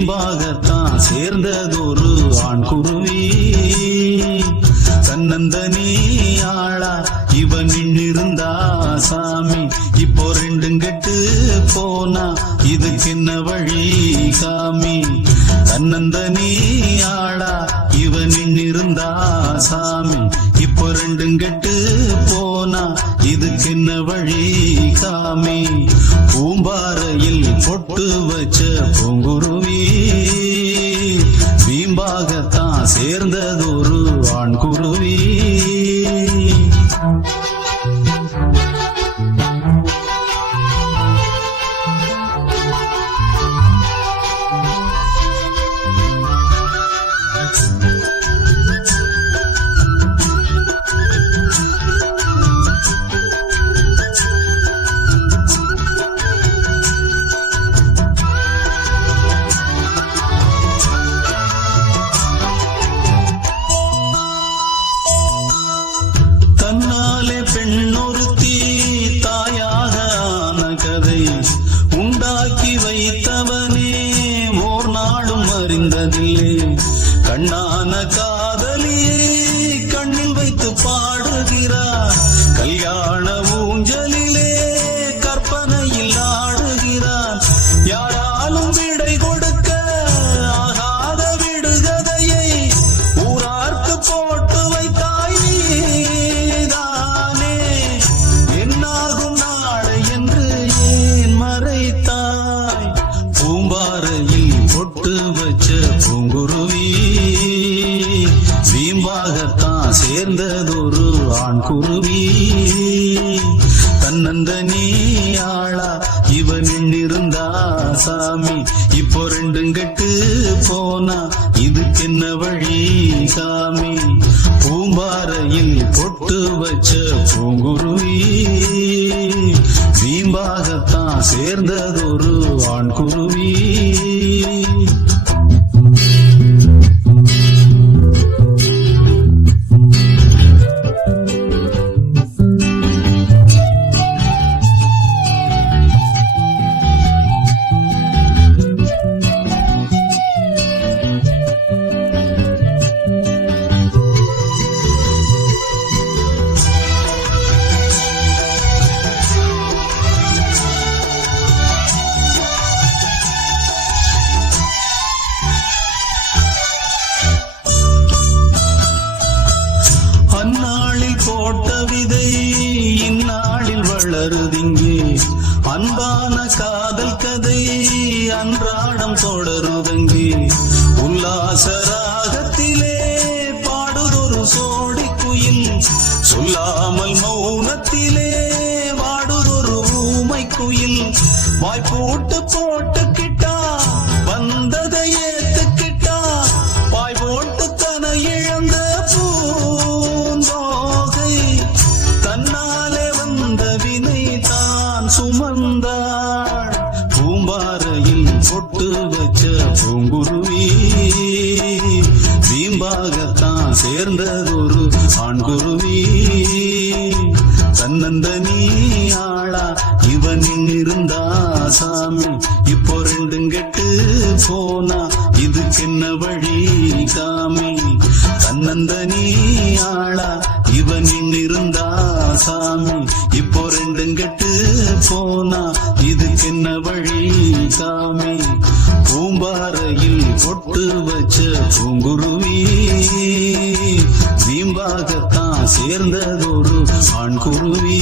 வீம்பாகத்தான் சேர்ந்ததொரு ஆண் குருவி. தன்னந்தனி ஆளா இவன் நின்னிருந்தா சாமி, இப்போ ரெண்டும் கெட்டு போனா இதுக்கு என்ன வழி காமி. தன்னந்தனி ஆளா இவன் நின்னிருந்தா சாமி, இப்போ ரெண்டும் கெட்டு போனா இதுக்கு என்ன வழி காமி. பூம்பாறையில் பொட்டு வச்ச பூங்குருவி, வீம்பாகத்தான் சேர்ந்ததொரு ஆண் குருவி. தன்னாலே பெண்ணொருத்தி தாயாக ஆன கதை உண்டாக்கி வைத்தவனே ஓர் நாளும் அறிந்ததில்லை. கண்ணான காதலியை கண்ணில் வைத்து பாடுகிறார், கல்யாண ஊஞ்சலிலே கற்பனையில் ஆடுகிறார். யாராலும் விடை கொடுக்க ஆகாத விடுகதையை ஊரார்க்கு போட்டு வைத்தாய் நீதானே. என்னாகும் நாளை என்று ஏன் மறைத்தாய்? பூம்பாறையில் பொட்டு வச்ச பூங்குருவி, வீம்பாகத்தான் சேர்ந்ததொரு ஆண் குருவி. தன்னந்தனி ஆளா இவன் நின்னிருந்தா சாமி, இப்போ ரெண்டும் கெட்டு போனா இதுக்கு என்ன வழி சாமி. பூம்பாறையில் பொட்டு வச்ச பூங்குருவி, வீம்பாகத்தான் சேர்ந்ததொரு ஆண் குருவி. அந்நாளில் போட்ட விதை இந்நாளில் வளருதிங்கே, அன்பான காதல் கதை அன்றாடம் தொடருதங்கே. உல்லாச ராகத்திலே பாடுதொரு சோடி குயில், சொல்லாமல் மௌனத்திலே வாடுதொரு ஊமை குயில். வாய்ப்போட்டு போட்டுக்கிட்டா வந்ததை ஏத்துக்கிட்டா, வாய் போட்டு தன இழந்த பூந்தோகை, தன்னாலே வந்த வினை தான் சுமந்தாள். பூம்பாறையில் பொட்டு வச்ச பூங்குருவி, வீம்பாகத்தான் சேர்ந்ததொரு ஆண் குருவி. தன்னந்தனி ஆளா இவன் நின்னிருந்தா சாமி, இப்போ ரெண்டும் கெட்டு போனா இதுக்கு என்ன வழி காமி. தன்னந்தனி ஆளா இவன் நின்னிருந்தா சாமி, இப்போ ரெண்டும் கெட்டு போனா இதுக்கு என்ன வழி காமி. பூம்பாறையில் பொட்டு வச்ச பூங்குருவி, வீம்பாகத்தான் சேர்ந்ததொரு ஆண் குருவி.